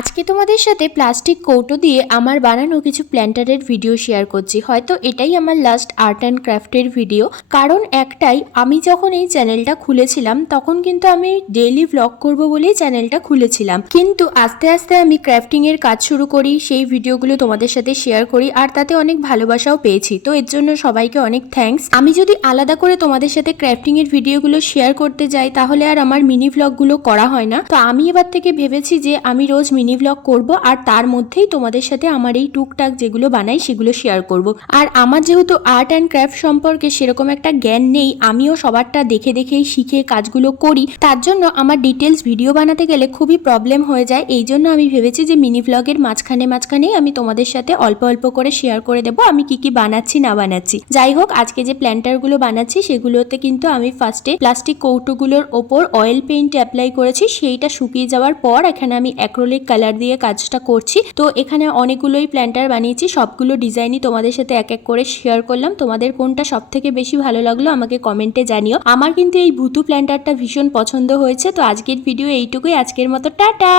আজকে তোমাদের সাথে প্লাস্টিক কৌটো দিয়ে আমার বানানো কিছু প্ল্যান্টারের ভিডিও শেয়ার করছি। হয়তো এটাই আমার লাস্ট আর্ট অ্যান্ড ক্রাফটের ভিডিও, কারণ একটাই, আমি যখন এই চ্যানেলটা খুলেছিলাম তখন কিন্তু আমি ডেইলি ব্লগ করব বলেই চ্যানেলটা খুলেছিলাম, কিন্তু আস্তে আস্তে আমি ক্রাফটিং এর কাজ শুরু করি, সেই ভিডিওগুলো তোমাদের সাথে শেয়ার করি আর তাতে অনেক ভালোবাসাও পেয়েছি। তো এর জন্য সবাইকে অনেক থ্যাঙ্কস। আমি যদি আলাদা করে তোমাদের সাথে ক্রাফটিং এর ভিডিওগুলো শেয়ার করতে যাই তাহলে আর আমার মিনি ব্লগগুলো করা হয় না। তো আমি এবার থেকে ভেবেছি যে আমি রোজ মিনি ব্লগ করব আর তার মধ্যেই তোমাদের সাথে আমার এই টুকটাক যেগুলো বানাই সেগুলো শেয়ার করব। আর আমার যেহেতু আর্ট অ্যান্ড ক্রাফট সম্পর্কে সেরকম একটা জ্ঞান নেই, আমিও সবারটা দেখে দেখেই শিখে কাজগুলো করি, তার জন্য আমার ডিটেলস ভিডিও বানাতে গেলে খুবই প্রবলেম হয়ে যায়। এই জন্য আমি ভেবেছি যে মিনি ব্লগের মাঝখানেই আমি তোমাদের সাথে অল্প অল্প করে শেয়ার করে দেবো আমি কি কি বানাচ্ছি না বানাচ্ছি। যাই হোক, আজকে যে প্ল্যান্টারগুলো বানাচ্ছি সেগুলোতে কিন্তু আমি ফার্স্টে প্লাস্টিক কৌটোগুলোর ওপর অয়েল পেইন্ট অ্যাপ্লাই করেছি, সেইটা শুকিয়ে যাওয়ার পর এখানে আমি অ্যাক্রিলিক কালার দিয়ে কাজটা করছি। তো এখানে অনেকগুলোই প্ল্যান্টার বানিয়েছি, সবগুলো ডিজাইনই তোমাদের সাথে এক এক করে শেয়ার করলাম। তোমাদের কোনটা সব থেকে বেশি ভালো লাগলো আমাকে কমেন্টে জানিও। আমার কিন্তু এই ভুতু প্ল্যান্টারটা ভীষণ পছন্দ হয়েছে। তো আজকের ভিডিও এইটুকুই, আজকের মতো টাটা।